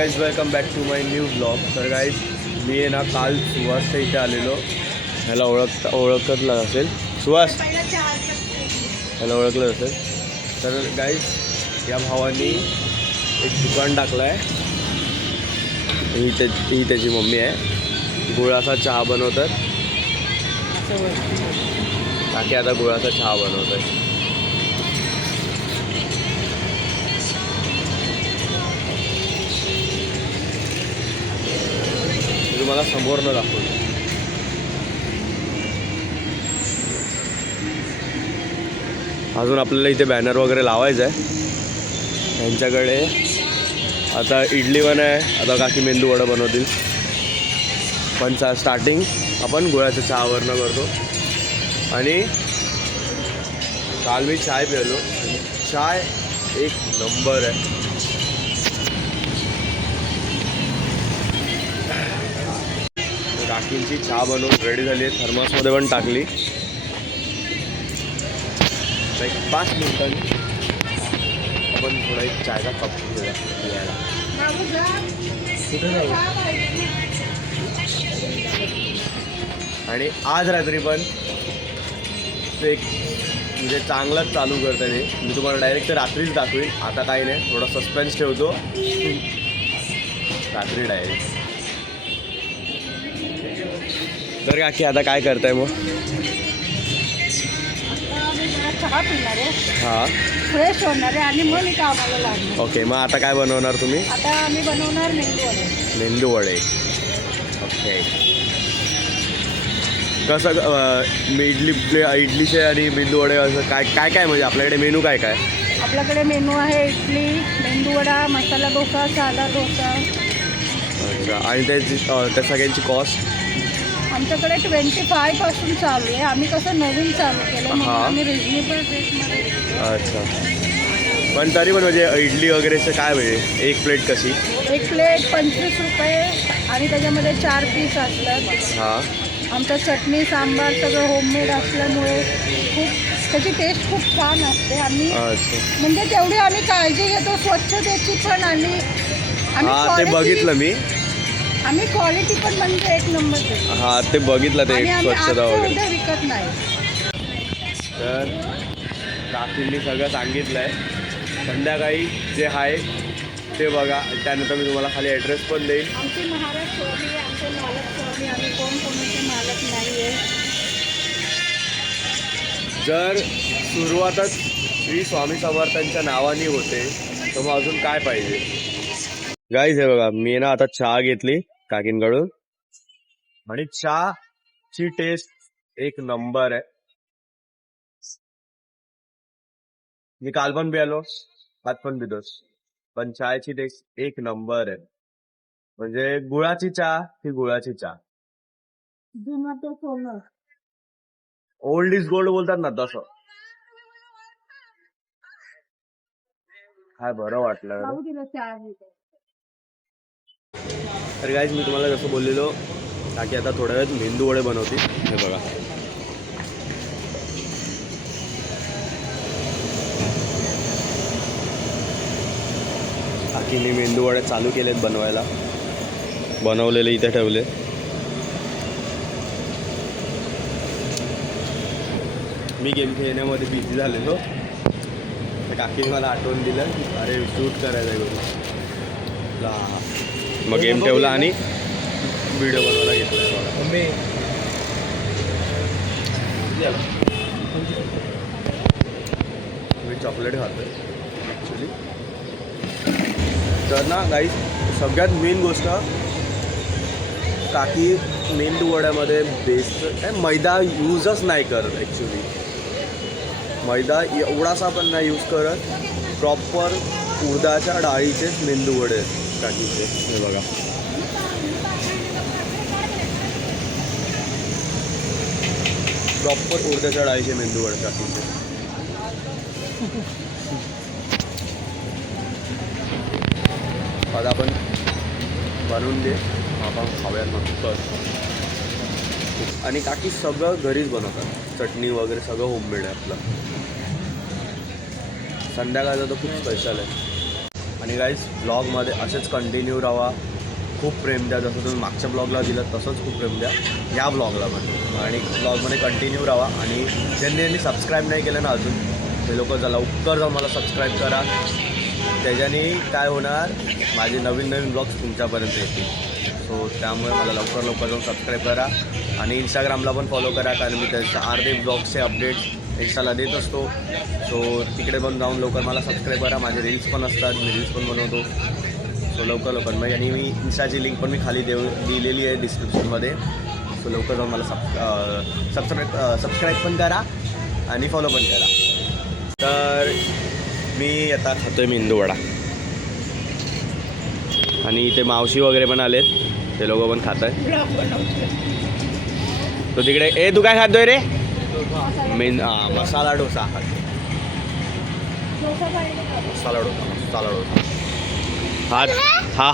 Guys welcome back to my new blog. तर guys मी आहे ना काल सुहासच्या इथे आलेलो. ह्याला ओळखतला असेल सुहास, ह्याला ओळखलं असेल. तर गाइज या भावानी एक दुकान टाकलं आहे. ही त्याची मम्मी आहे. गुळाचा चहा बनवतात. काकी आता गुळाचा चहा बनवत आहे. तुम्हाला समोर न दाखवतो. अजून आपल्याला इथे बॅनर वगैरे लावायचं आहे. त्यांच्याकडे आता इडली पण आहे. आता काकी मेंदू वडा बनवतील. पण स्टार्टिंग आपण गुळाच्या चहावरनं करतो. आणि काल मी चाय प्यालो. चाय एक नंबर आहे. काकींची चहा बनवून रेडी झाली आहे. थर्मासमध्ये पण टाकली. एक 5 मिनिटांनी आपण थोडा एक चायचा कप घेऊया पियायला. कुठे जाऊ? आणि आज रात्री पण एक म्हणजे चांगलंच चालू करता येईल. मी तुम्हाला डायरेक्ट रात्रीच दाखवेल. आता काही नाही, थोडा सस्पेन्स ठेवतो. रात्री डायरेक्ट. तर काकी आता काय करताय मग? चहा पिणार आहे, हां, फ्रेश होणार आहे आणि मग मी कामाला लागणार. ओके. मग आता काय बनवणार तुम्ही? आता आम्ही बनवणार मेंदू वडे. मेंदू वडे. ओके. कसं इडलीचे आणि मेंदू वडे असं काय काय म्हणजे आपल्याकडे मेनू काय काय? आपल्याकडे मेनू आहे इडली, मेंदू वडा, मसाला डोसा, साधा डोसा. अच्छा. आणि त्या सगळ्यांची कॉस्ट? आमच्याकडे 25 पासून चालू आहे. आम्ही कसं नवीन चालू केलं म्हणून हां. आम्ही रिजनेबल रेटमध्ये देतो. अच्छा. पण तरी पण म्हणजे इडली वगैरेचं काय म्हणजे एक प्लेट कशी? एक प्लेट 25 रुपये आणि त्याच्यामध्ये 4 पीस असतात. हां. आमचं चटणी सांबार सगळं होममेड असल्यामुळे खूप त्याची टेस्ट खूप छान असते. आम्ही अच्छा. म्हणजे तेवढी आम्ही काळजी घेतो स्वच्छतेची पण. आणि हां, ते बघितलं मी. आम्ही क्वालिटी पण म्हणजे एक नंबर देतो. हां, ते बघितलं ते आणि आम्ही स्वच्छता आजचं वगैरे. उद्या विकत नाही. तर काकींनी सगळं सांगितलं आहे. संध्याकाळी जे आहे ते बघा. त्यानंतर मी तुम्हाला खाली ॲड्रेस पण देईल. आमची महाराज स्वामी, आमचे मालक स्वामी, आम्ही कोणाचे मालक नाही आहे. जर सुरुवातच श्री स्वामी समर्थांच्या नावाने होते तर मग अजून काय पाहिजे. गाईज हे बघा, मी ना आता चहा घेतली काकींकडून आणि चहाची टेस्ट एक नंबर आहे. मी काल पण प्यालो, आज पण पितोस. पण चहाची टेस्ट एक नंबर आहे. म्हणजे गुळाची चहा ही गुळाची चहा. जुनं ते सोनं. ओल्ड इज गोल्ड बोलतात ना तसं. काय बरं वाटलं. खाऊ दिलं चहा. तर गाईज मी तुम्हाला जसं बोललेलो काकी आता थोड्या वेळात मेंदू वडे बनवते. हे बघा. काकीने मेंदू वडे चालू केलेत बनवायला. बनवलेले इथे ठेवले. मी गेम खेळण्यामध्ये बिझी झालेलो. तर काकीने मला आठवण दिलं, अरे शूट करायचं आहे मग गेम ठेवला आणि व्हिडिओ बनवायला घेतला. मी चॉकलेट खातो ॲक्च्युली. तर ना गाईज सगळ्यात मेन गोष्ट, काकी मेंदू वड्यामध्ये मैदा यूजच नाही करत. ॲक्च्युली मैदा एवढासा पण नाही यूज करत. प्रॉपर उडदाच्या डाळीचेच मेंदू वडे काकीचे. हे बघा. प्रॉपर उडदाच्या डाळीचे मेंदू वडे काकीचे. आता आपण बनवून दे, आपण खाऊयात नंतर. आणि काकी सगळं घरीच बनवतात. चटणी वगैरे सगळं होममेड आहे आपलं. संध्याकाळचं तर खूप स्पेशल आहे. आणि गाईज ब्लॉगमध्ये असेच कंटिन्यू राहा, खूप प्रेम द्या. जसं तुम्ही मागच्या ब्लॉगला दिलं तसंच खूप प्रेम द्या या ब्लॉगला पण. आणि ब्लॉगमध्ये कंटिन्यू राहा. आणि ज्यांनी सबस्क्राईब नाही केलं ना अजून ते लोक लवकर जाऊन मला सबस्क्राईब करा. त्याच्याने काय होणार, माझे नवीन नवीन ब्लॉग्स तुमच्यापर्यंत येतील. सो त्यामुळे मला लवकर लवकर जाऊन सबस्क्राईब करा. आणि इंस्टाग्रामला पण फॉलो करा, कारण मी त्याच्या अर्धे ब्लॉग्सचे अपडेट्स इंस्टाला देत असतो. सो तिकडे पण जाऊन लवकर मला सबस्क्राईब करा. माझे रील्स पण असतात, मी रील्स पण बनवतो. सो लवकर लवकर मग. आणि मी इंस्टाची लिंक पण मी खाली दिलेली आहे डिस्क्रिप्शनमध्ये. सो लवकर जाऊन मला सबस्क्राईब पण करा आणि फॉलो पण करा. तर मी आता खातो आहे मेंदूवडा. आणि इथे मावशी वगैरे पण आलेत, ते लोक पण खात आहे. तो तिकडे तू काय खातोय रे? मसाला डोसा खातो. मसाला डोसा. हा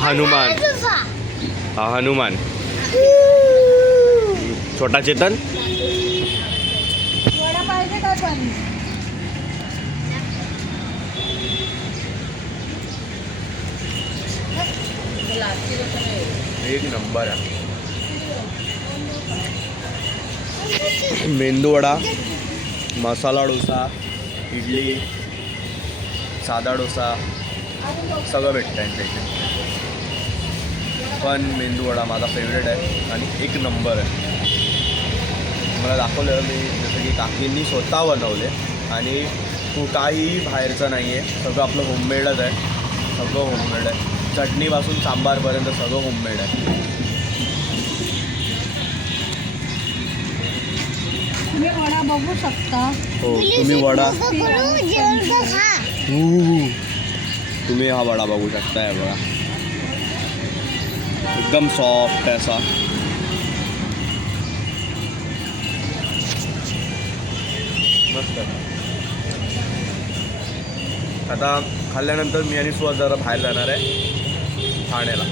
हनुमान. छोटा चेतन. वडा पाहिजे का पण? एक नंबर आहे. मेंदूवडा, मसाला डोसा, इडली, साधा डोसा सगळं भेटतं आहे इथे. पण मेंदूवडा माझा फेवरेट आहे आणि एक नंबर आहे. मला दाखवलं मी, जसं की काकींनी स्वतः बनवले आणि काहीही बाहेरचं नाही आहे. सगळं आपलं होममेडच आहे. सगळं होममेड आहे. चटणीपासून सांबारपर्यंत सगळं होममेड आहे. तुम्ही वडा बघू शकता. हो, तुम्ही वडा, तुम्ही हा वडा बघू शकताय बघा. एकदम सॉफ्ट आहे असा. मस्त. आता खाल्ल्यानंतर मी आणि सुहास जरा बाहेर जाणार आहे ठाण्याला.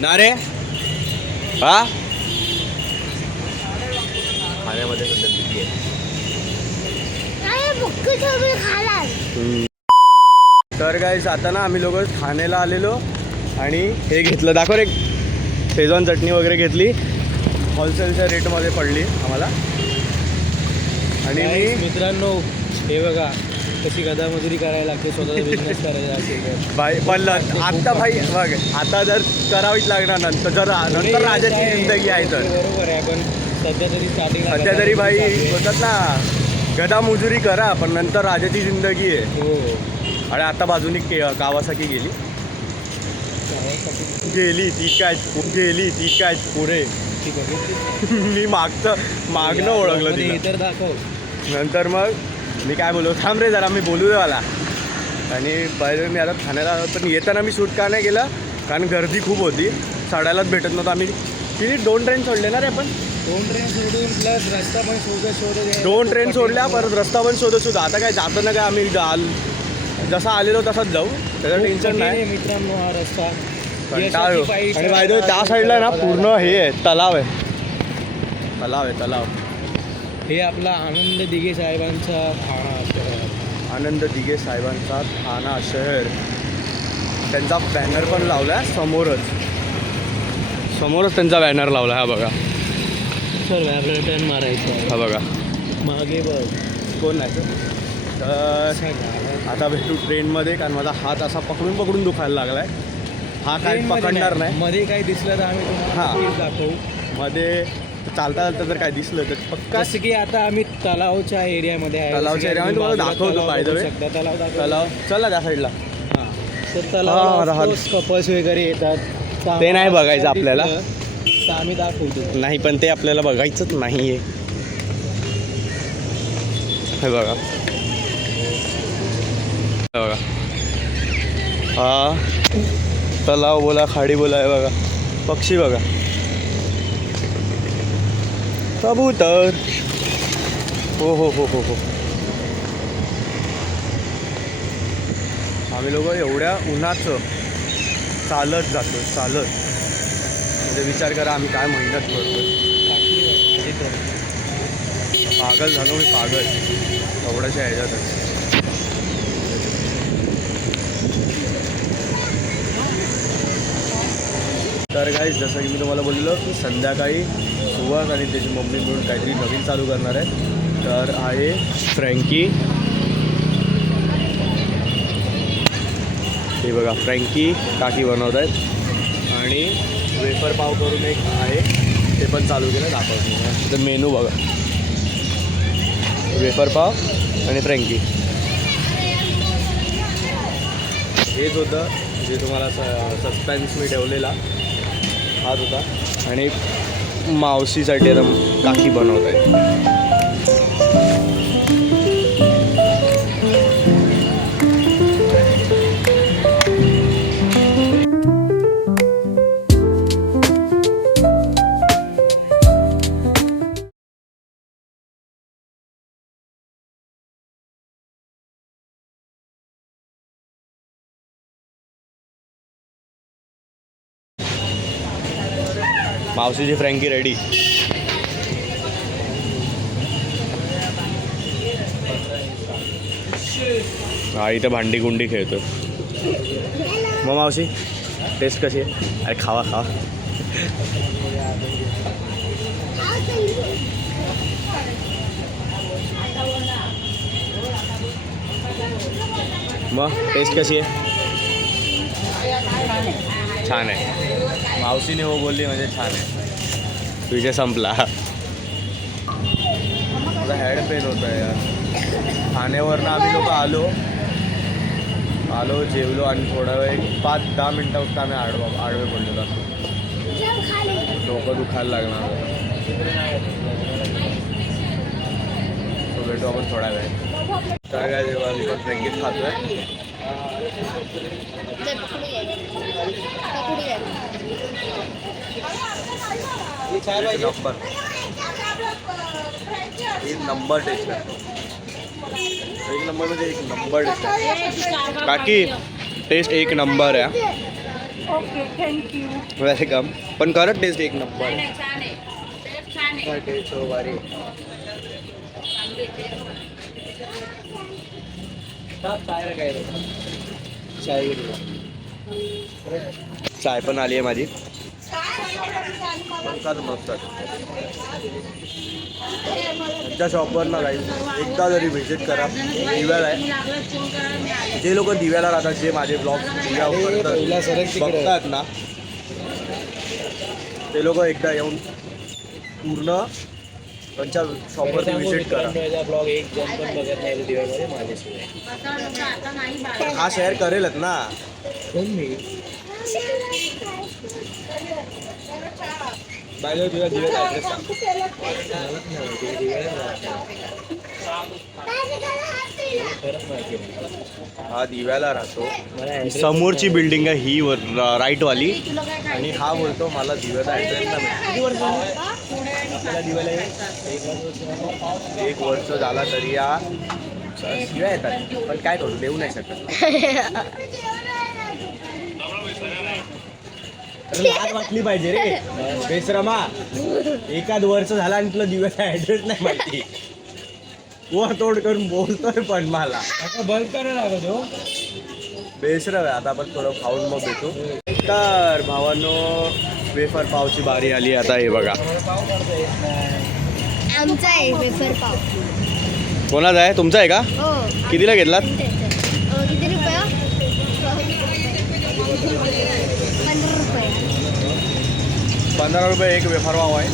ना रे हा, ठाण्यामध्ये सध्या बिझी आहे. तर गाईस आता ना आम्ही लोक ठाण्याला आलेलो आणि हे घेतलं. दाखव रे, शेजवान चटणी वगैरे घेतली. होलसेलच्या रेटमध्ये पडली आम्हाला. आणि मी मित्रांनो हे बघा कशी गदामजुरी करायला लागते स्वतःचा बिझनेस करायचा असेल तर. भाई पण आता भाई बघ, आता जर करावीच लागणार नंतर राजाची जिंदगी आहे तर. बरोबर आहे, पण सध्या तरी भाई बोलतात ना, गदा मजुरी करा पण नंतर राजाची जिंदगी आहे. हो. आणि आता बाजूनी कावासाकी गेली ती काय पुढे. मी मागणं ओळखलं तिला. तर दाखव. नंतर मग मी काय बोलू, थांब रे जरा मी बोलू दे मला. आणि पहिले मी आता ठाण्याला आलो, पण येताना मी शूट का नाही केलं, कारण गर्दी खूप होती, चढायलाच भेटत नव्हतं. आम्ही किती 2 ट्रेन सोडले ना रे आपण. 2 ट्रेन सोडून प्लस रस्ता पण शोधत 2 ट्रेन सोडल्या, परत रस्ता पण शोधत सुद्धा. आता काय जातं ना काय, आम्ही जसा आलेलो तसाच जाऊ, त्याचं टेन्शन नाही. मित्रांनो हा रस्ता कंटाळलो. आणि बाय त्या साईडला ना पूर्ण हे आहे, तलाव आहे. हे आपला आनंद दिघे साहेबांचा ठाणा शहर. आनंद दिघे साहेबांचा ठाणा शहर. त्यांचा बॅनर पण लावला आहे समोरच त्यांचा बॅनर लावला. हा बघा सर टर्न मारायचं. हा बघा मागे बघ कोण नाही. तर आता भेटू ट्रेनमध्ये, कारण माझा हात असा पकडून दुखायला लागला आहे. हा काय पकडणार नाही. मध्ये काय दिसलं तर आम्ही तुम्हाला दाखवू. मध्ये चालता जर काय दिसलं तर पक्का. जसं की आता आम्ही तलावच्या एरियामध्ये आहे. तलावच्या एरियामध्ये तुम्हाला दाखवतो बाय द वे. तलाव चला त्या साईडला. तर तलाव कपल्स वगैरे येतात, ते नाही बघायचं आपल्याला. तर आम्ही दाखवतो. नाही, पण ते आपल्याला बघायचंच नाही आहे. हे बघा हा तलाव बोला, खाडी बोला. आहे बघा पक्षी बघा, कबूतर. हो. आम्ही लोक एवढ्या उन्हाचं चालत जातो. म्हणजे विचार करा आम्ही काय मेहनत करतो. पागल झालो मी, पागल एवढ्याच्या ह्याच्यातच. तर गाईज जसं की मी तुम्हाला बोललो की संध्याकाळी सुहास आणि त्याची मम्मी मिळून काहीतरी नवीन चालू करणार आहे. तर आहे फ्रँकी, हे बघा फ्रँकी काकी बनवत आहेत आणि वेफर पाव करून एक आहे ते पण चालू केलं दाखवतो. तर मेनू बघा, वेफर पाव आणि फ्रँकी. हेच होतं जे तुम्हाला सस्पेन्स मी ठेवलेला हाच होता. आणि मावशीसाठी आता काकी बनवत आहेत. मावशीची फ्रँकी रेडी. हा इथं भांडी गुंडी खेळतो. मग मावशी टेस्ट कशी आहे? अरे खावा खावा. मग टेस्ट कशी आहे? छान आहे. मावशीने हो बोलली म्हणजे छान आहे. विषय संपला. आता हेड पेन होत आहे यार. ठाण्यावरनं आम्ही लोक आलो जेवलो आणि थोडा वेळ 5-10 मिनटं फक्त आम्ही आडवे पडलेलो असतो. डोकं दुखायला लागणार. तो भेटू आपण थोडा वेळ. तर काय जेव्हा मी पण फ्रँकीच खातोय. एक नंबर टेस्ट आहे. एक नंबर म्हणजे एक नंबर टेस्ट आहे काकी. टेस्ट एक नंबर आहे. Okay thank you. वेलकम. पण खरंच टेस्ट एक नंबर आहे. टेस्ट भारी. चाय पण आली आहे माझी. मस्त. त्यांच्या शॉपवर ना जाईल एकदा जरी व्हिजिट करा. दिव्याला आहे. जे लोक दिव्याला राहतात, जे माझे ब्लॉग दिव्यावर बघतात ना, ते लोक एकदा येऊन पूर्ण त्यांच्या शॉपवरती व्हिजिट करा. ब्लॉग एक जण पण बघत नाही दिव्यामध्ये माझ्याशिवाय. हा शेअर करेलच ना. बाय तुझ्या दिव्याचा ॲड्रेस सांग. हा दिव्याला राहतो. समोरची बिल्डिंग आहे ही राईटवाली. आणि हा बोलतो मला दिव्याचा ॲड्रेस नाही. आपल्याला दिव्याला 1 वर्ष झाला तरी या शिव्या येतात. पण काय करू, देऊ नाही शकत. लाज वाटली पाहिजे रे बेसरमा. 1 वर्ष झाला आणि तुला दिव्याचा ॲड्रेस नाही माहिती. वर तोड करून बोलतोय पण मला. आता बंद करायला लागतो बेसरम आहे. आता आपण थोडं खाऊन मग भेटू. तर भावांनो वेफर पावची बारी आली आता. हे बघा आमचा आहे वेफर पाव. कोणाचा आहे? तुमचा आहे का? हो. कितीला घेतलात? किती रुपये? 15 रुपये. 15 रुपये एक वेफर पाव आहे.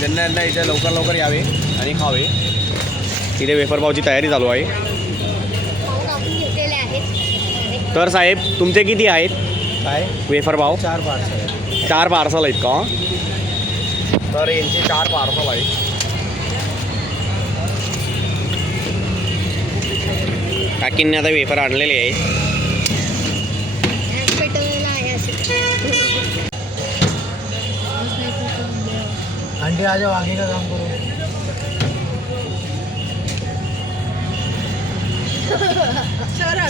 त्यांना इथे लवकर यावे आणि खावे. इथे वेफर पावची तयारी चालू आहे. आपण घेतलेले आहेत. तर साहेब तुमचे किती आहेत? काय वेफर पाव? 4 पार्सल. 4 पार्सल आहेत का? तर यांचे 4 पार्सल आहेत. काकींनी आता वेफर आणलेले आहे. पेटवलेला आहे असे. आंटी आ जाओ आगे का काम करो.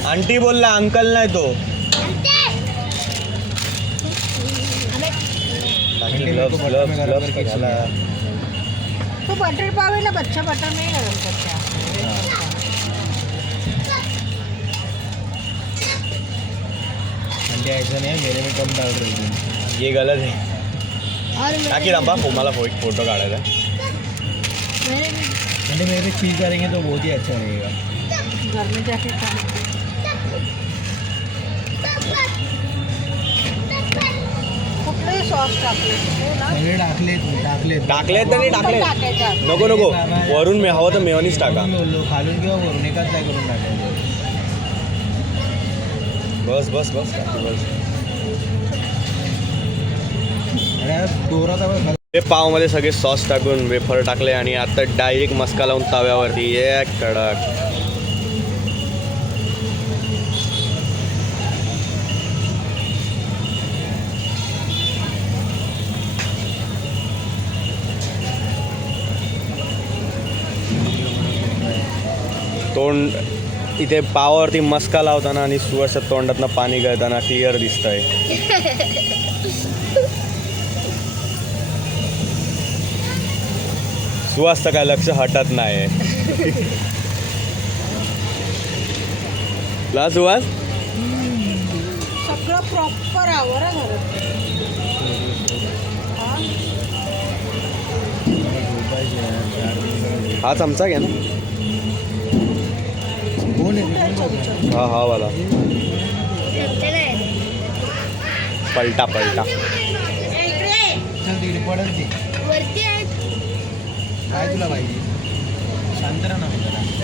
आंटी बोलला, अंकल नाही तो. तो बटर पाव है ना, बच्चा बटर नहीं गरम करता. आंटी ऐसा नहीं है, मेरे में कम डाल रही थी. ये गलत आहे. और टाकी रांबा मला फोटो काढायला. मैंने मेरे चीज़ करेंगे तो बहुत ही अच्छा रहेगा. घर में जाके खाना. कुठले सॉस टाकले हो ना? सगळे टाकलेत टाकलेत तरी टाकले. टाकायचं. नको नको वरून हवं तर मेयोनीज टाका. खालून किंवा वरून एकाच काय करून टाकायचं. बस बस बस बस. दोराचा हे पावमध्ये सगळे सॉस टाकून वेफर टाकले आणि आता डायरेक्ट मस्का लावून तव्यावरती एक कडक. तोंड इथे पावावरती मस्का लावताना आणि सुवासच्या तोंडातनं पाणी गळताना क्लिअर दिसतंय. सुवासचं काय लक्ष हटत नाही. ला सुवास सगळं प्रॉपर आवर आहे घरात. हा चमचा घ्या ना. हा हा वाला पलटा पलटा. वरती आहे. काय तुला पाहिजे शांत राहा ना.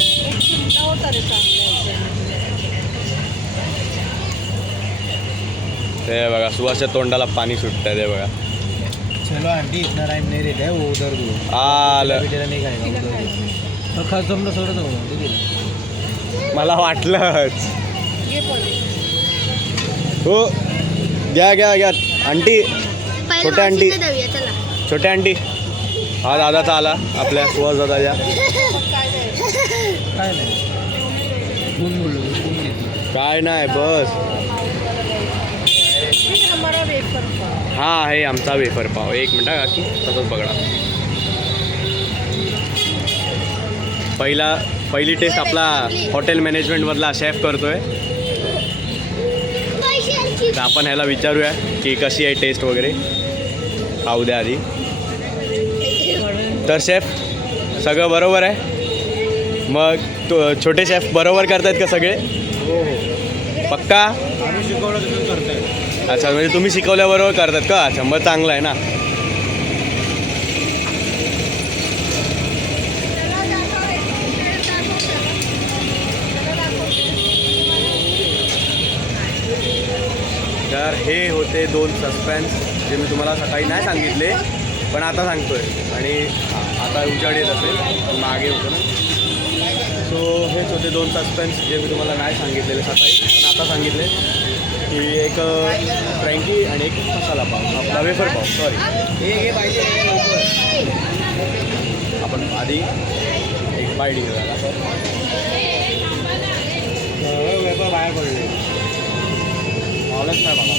एक चिंता तरी चांगलं. ते बघा सुवासच्या तोंडाला पाणी सुटतंय. ते बघा. चलो आंटी इतना टाइम नहीं रहता है वो उधर दो. आलं बेटेला नहीं खाएगा उधर दो. तो खर्च जमलं सोडत हो ठीक आहे. मला वाटलंच. घे पण. हो घ्या घ्या घ्या आंटी. पहिलं छोट्या आंटी. मावशीला देऊया, चला. छोट्या आंटी हा दादाचा आला आपल्या सुहास दादाच्या. काय द्यायचं? काय नाही खून बोललो खून घेतली. काय नाही बस. हमारा वेफर पाव. हा आहे आमचा वेफर पाव. एक मिनटं काकी तसंच पकडा. पहिली टेस्ट आपला हॉटेल मॅनेजमेंटमधला शेफ करतोय. तर आपण ह्याला विचारूया की कशी आहे टेस्ट वगैरे. खाऊ द्या आधी. तर शेफ सगळं बरोबर आहे. मग छोटे शेफ बरोबर करतायत का सगळे? पक्का? आम्ही शिकवलं तुम्ही करताय. अच्छा म्हणजे तुम्ही शिकवल्याबरोबर करतात का? अच्छा मग चांगलं आहे ना. तर हे होते 2 सस्पेन्स जे मी तुम्हाला सकाळी नाही सांगितले पण आता सांगतोय. आणि आता उजाड येत असेल मागे होतं ना. सो हेच होते 2 सस्पेन्स जे मी तुम्हाला नाही सांगितलेले सकाळी पण आता सांगितले की एक फ्रँकी आणि एक मसाला पाव आपला वेफर पाव. सॉरी हे पाहिजे लवकर. आपण आधी एक बाईट घेऊया. वेपर बाहेर पडले. आवडत नाही मला.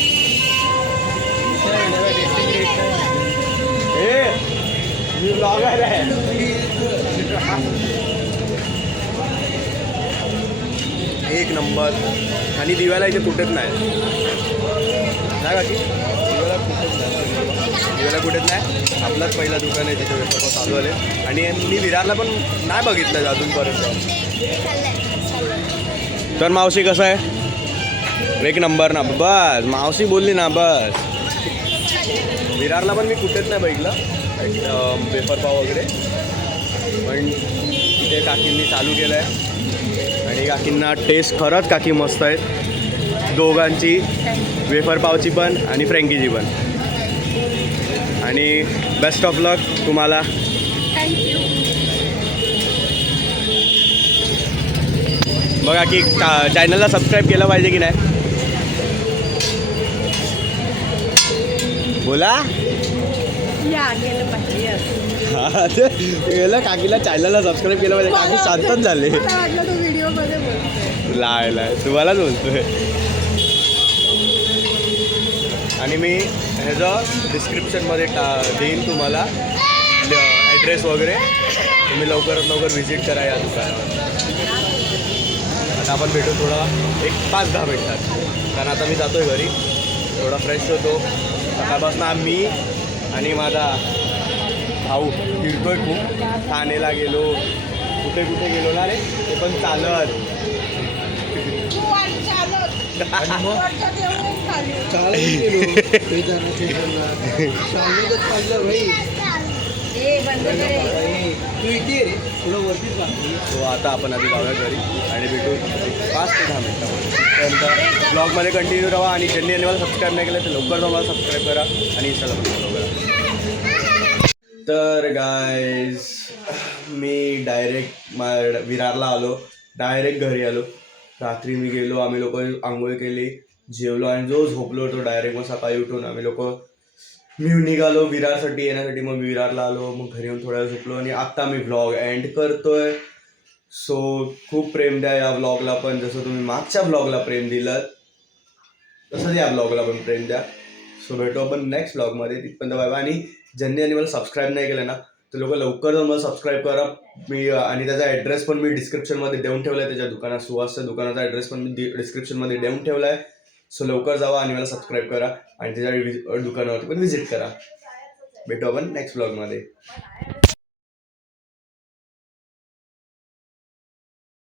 मी ब्लॉगर आहे. एक नंबर. आणि दिव्याला इथे कुठेच नाही काकी. दिव्याला कुठेच नाही. आपलाच पहिला दुकान आहे तिथे वेफर पाव चालू आले. आणि मी विरारला पण नाही बघितलं अजूनपर्यंत. तर मावशी कसं आहे? एक नंबर ना. बस मावशी बोलली ना बस. विरारला पण मी कुठेच नाही बघितलं वेफर पाव वगैरे. पण इथे काकींनी चालू केलं आहे आणि काकींना टेस्ट खरंच काकी मस्त आहेत दोघांची. वेफर पावची पण आणि फ्रँकीची पण. आणि बेस्ट ऑफ लक तुम्हाला. थँक्यू. बघा की चॅनलला सबस्क्राईब केलं पाहिजे की नाही? बोला. या गेलं पाहिजे. हा ते गेलं काकीला चॅनलला सबस्क्राईब केलं पाहिजे. काकी शांतच झाले. मला वाटलं तू व्हिडिओमध्ये बोलतोय. लाय तुम्हालाच बोलतोय. आणि मी ह्याचं डिस्क्रिप्शनमध्ये देईन तुम्हाला ॲड्रेस वगैरे. तुम्ही लवकरात लवकर व्हिजिट करा या दुकानावर. आता आपण भेटू थोडा एक 5-10 मिनटात कारण आता मी जातो आहे घरी. थोडा फ्रेश होतो सकाळपासून आम्ही आणि माझा भाऊ फिरतोय खूप. ठाणेला गेलो, कुठे कुठे गेलो ना रे, ते पण चालत. आणि मग खाली सो आता आपण आधी जाऊया घरी आणि भेटू 5 ते 10 मिनिटामध्ये. त्यानंतर ब्लॉगमध्ये कंटिन्यू राहा आणि ज्यांनी मला सबस्क्राईब नाही केलं तर लवकर जाऊन मला सबस्क्राईब करा आणि इंस्टाला पण फॉलो करा. तर गाईज मी डायरेक्ट विरारला आलो, डायरेक्ट घरी आलो. रात्री मी गेलो, आम्ही लोक आंघोळ केली, जेवलो आणि जो झोपलो होतो डायरेक्ट. मग सकाळी उठून आम्ही लोक निघालो विरारसाठी येण्यासाठी. मग विरारला आलो, मग घरी येऊन थोड्या वेळ झोपलो आणि आत्ता मी व्लॉग एंड करतोय. सो खूप प्रेम द्या या व्लॉगला पण, जसं तुम्ही मागच्या व्लॉगला प्रेम दिलं तसंच या व्लॉगला पण प्रेम द्या. सो भेटू आपण नेक्स्ट व्लॉगमध्ये. तिथपर्यंत बाय बाय. आणि ज्यांनी मला सबस्क्राईब नाही केलं ना तर लोक लवकर जाऊन मला सबस्क्राईब करा. मी आणि त्याचा ॲड्रेस पण मी डिस्क्रिप्शनमध्ये देऊन ठेवला आहे. त्याच्या दुकानात, सुहासच्या दुकानाचा ॲड्रेस पण मी डिस्क्रिप्शनमध्ये देऊन ठेवला आहे. सो लवकर जावा आणि मला सबस्क्राईब करा आणि त्याच्या दुकानावरती पण व्हिजिट करा. भेटू आपण नेक्स्ट व्लॉगमध्ये.